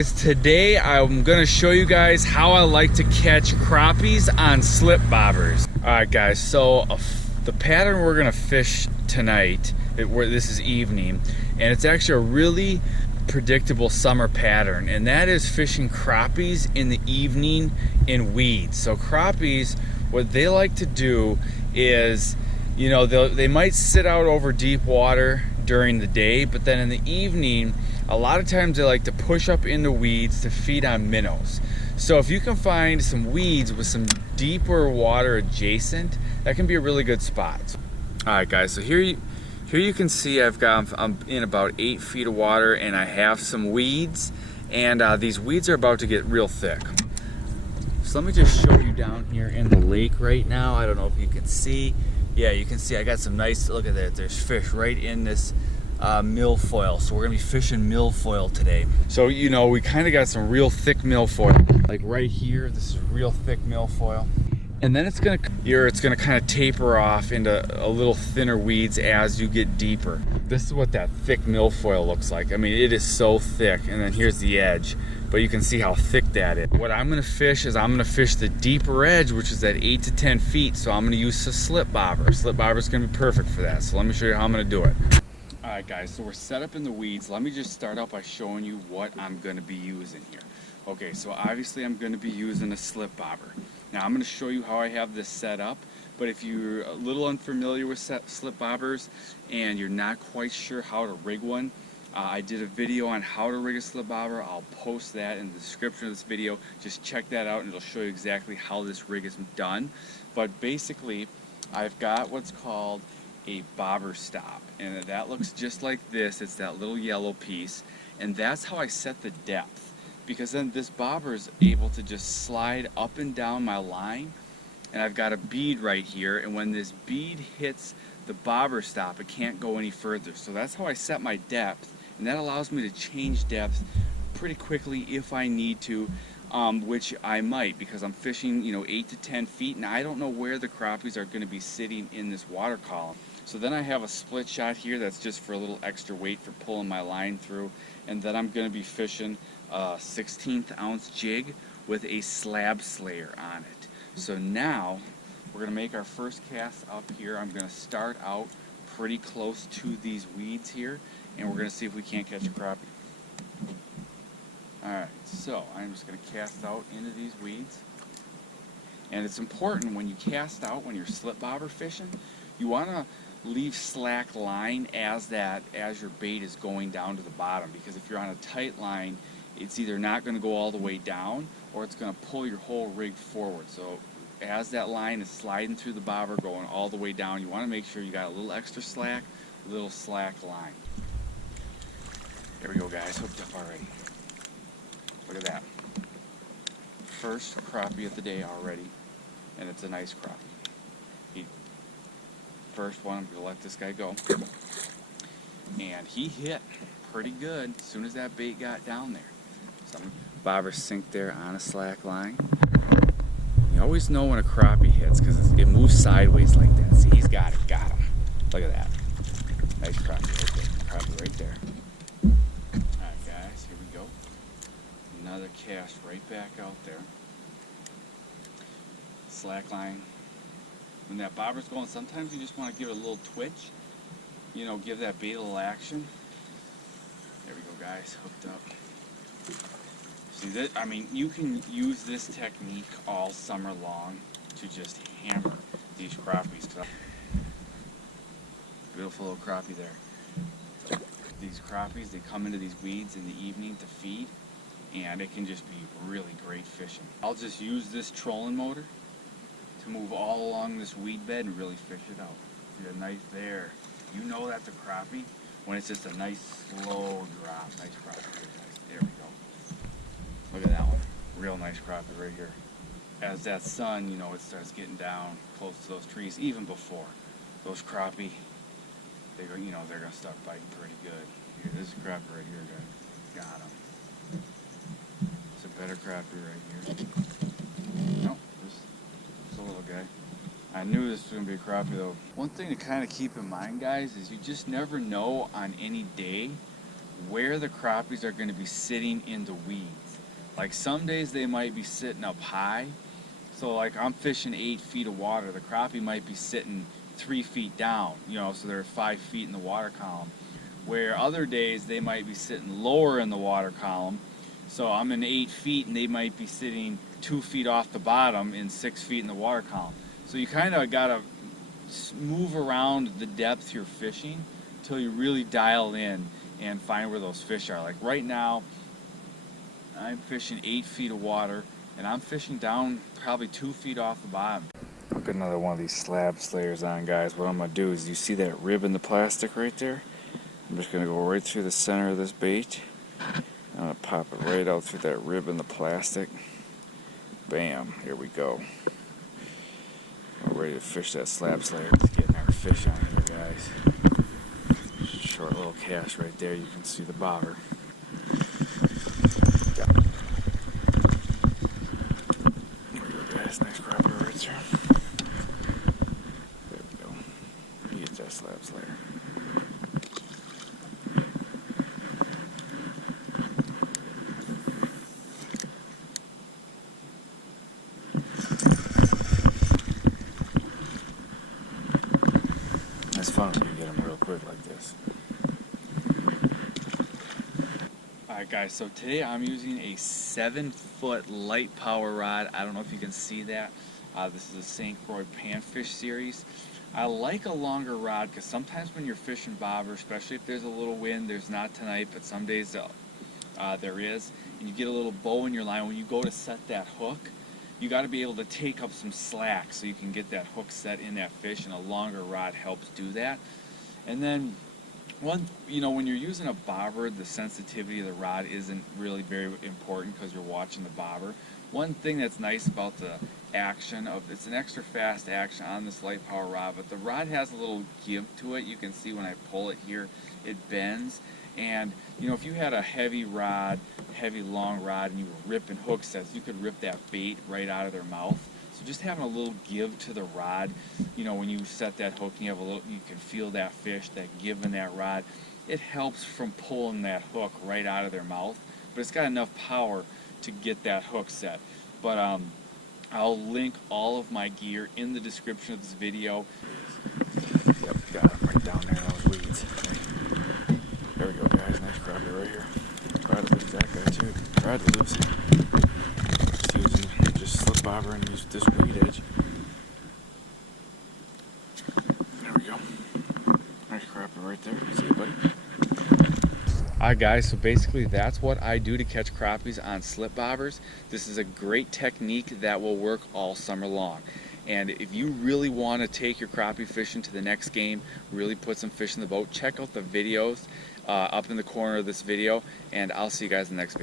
Today I'm going to show you guys how I like to catch crappies on slip bobbers. Alright guys, so the pattern we're going to fish tonight, this is evening, and it's actually a really predictable summer pattern, and that is fishing crappies in the evening in weeds. So crappies, what they like to do is, you know, they might sit out over deep water during the day, but then in the evening a lot of times they like to push up into weeds to feed on minnows. So if you can find some weeds with some deeper water adjacent, that can be a really good spot. Alright guys, so here you can see I'm in about 8 feet of water, and I have some weeds, and these weeds are about to get real thick. So let me just show you down here in the lake right now. I don't know if you can see. Yeah, you can see I got some nice, look at that, there's fish right in this milfoil. So we're gonna be fishing milfoil today. So you know, we kind of got some real thick milfoil. Like right here, this is real thick milfoil. And then it's gonna kind of taper off into a little thinner weeds as you get deeper. This is what that thick milfoil looks like. I mean, it is so thick, and then here's the edge. But you can see how thick that is. What I'm gonna fish is I'm gonna fish the deeper edge, which is at 8 to 10 feet. So I'm gonna use a slip bobber. Slip bobber is gonna be perfect for that. So let me show you how I'm gonna do it. Alright guys, so we're set up in the weeds. Let me just start out by showing you what I'm going to be using here. Okay, so obviously I'm going to be using a slip bobber. Now I'm going to show you how I have this set up, but if you're a little unfamiliar with slip bobbers and you're not quite sure how to rig one, I did a video on how to rig a slip bobber. I'll post that in the description of this video. Just check that out and it'll show you exactly how this rig is done. But basically, I've got what's called a bobber stop, and that looks just like this. It's that little yellow piece, and that's how I set the depth, because then this bobber is able to just slide up and down my line, and I've got a bead right here, and when this bead hits the bobber stop, it can't go any further. So that's how I set my depth, and that allows me to change depth pretty quickly if I need to, which I might, because I'm fishing, you know, 8 to 10 feet, and I don't know where the crappies are going to be sitting in this water column. So then I have a split shot here that's just for a little extra weight for pulling my line through, and then I'm going to be fishing a 1/16 ounce jig with a slab slayer on it. So now we're going to make our first cast up here. I'm going to start out pretty close to these weeds here, and we're going to see if we can't catch a crappie. Alright, so I'm just going to cast out into these weeds. And it's important when you cast out, when you're slip bobber fishing, you want to leave slack line as your bait is going down to the bottom, because if you're on a tight line, it's either not going to go all the way down or it's going to pull your whole rig forward. So as that line is sliding through the bobber going all the way down, you want to make sure you got a little extra slack, a little slack line. There we go guys, hooked up already. Look at that. First crappie of the day already, and it's a nice crappie. First one, I'm going to let this guy go. And he hit pretty good as soon as that bait got down there. So bobber sink there on a slack line. You always know when a crappie hits because it moves sideways like that. See, he's got it, got him. Look at that. Nice crappie right there. Crappie right there. Alright guys, here we go. Another cast right back out there. Slack line. When that bobber's going, sometimes you just want to give it a little twitch, you know, give that bait a little action. There we go guys, hooked up. See that? I mean, you can use this technique all summer long to just hammer these crappies. Beautiful little crappie there. These crappies, they come into these weeds in the evening to feed, and it can just be really great fishing. I'll just use this trolling motor to move all along this weed bed and really fish it out. See a nice there. You know that's a crappie when it's just a nice slow drop. Nice crappie. There we go. Look at that one. Real nice crappie right here. As that sun, you know, it starts getting down close to those trees, even before those crappie, they're gonna start biting pretty good. Here, this is a crappie right here, guys. Got him. It's a better crappie right here. Nope. A little guy. I knew this was going to be a crappie though. One thing to kind of keep in mind guys is you just never know on any day where the crappies are going to be sitting in the weeds. Like some days they might be sitting up high. So like I'm fishing 8 feet of water, the crappie might be sitting 3 feet down, you know, so they're 5 feet in the water column. Where other days they might be sitting lower in the water column. So I'm in 8 feet and they might be sitting 2 feet off the bottom and 6 feet in the water column. So you kind of got to move around the depth you're fishing until you really dial in and find where those fish are. Like right now, I'm fishing 8 feet of water and I'm fishing down probably 2 feet off the bottom. I'll get another one of these slab slayers on, guys. What I'm going to do is, you see that rib in the plastic right there? I'm just going to go right through the center of this bait. I'm going to pop it right out through that rib in the plastic. Bam, here we go. We're ready to fish that slab slayer. Let's get our fish on here, guys. Short little cast right there. You can see the bobber. There we go, guys. Nice crappie right there. There we go. You get that slab slayer. It's fun when you get them real quick like this. Alright guys, so today I'm using a 7-foot light power rod. I don't know if you can see that. This is a St. Croix panfish series. I like a longer rod because sometimes when you're fishing bobber, especially if there's a little wind, there's not tonight, but some days there is, and you get a little bow in your line, when you go to set that hook, you got to be able to take up some slack so you can get that hook set in that fish, and a longer rod helps do that. And then when you're using a bobber, the sensitivity of the rod isn't really very important because you're watching the bobber. One thing that's nice about the action of, it's an extra fast action on this light power rod, but the rod has a little give to it. You can see when I pull it here, it bends. And if you had a heavy rod, heavy long rod, and you were ripping hook sets, you could rip that bait right out of their mouth. So just having a little give to the rod, when you set that hook and you have you can feel that fish, that give in that rod, it helps from pulling that hook right out of their mouth. But it's got enough power to get that hook set. But I'll link all of my gear in the description of this video. Yep, got him right down there in those weeds. There we go, guys. Nice crappie right here. Tried to lose that guy too. Tried to lose him. Just slip bobber and use this weed edge. There we go. Nice crappie right there. See you, buddy. Alright guys, so basically that's what I do to catch crappies on slip bobbers. This is a great technique that will work all summer long. And if you really want to take your crappie fishing to the next game, really put some fish in the boat, check out the videos up in the corner of this video, and I'll see you guys in the next video.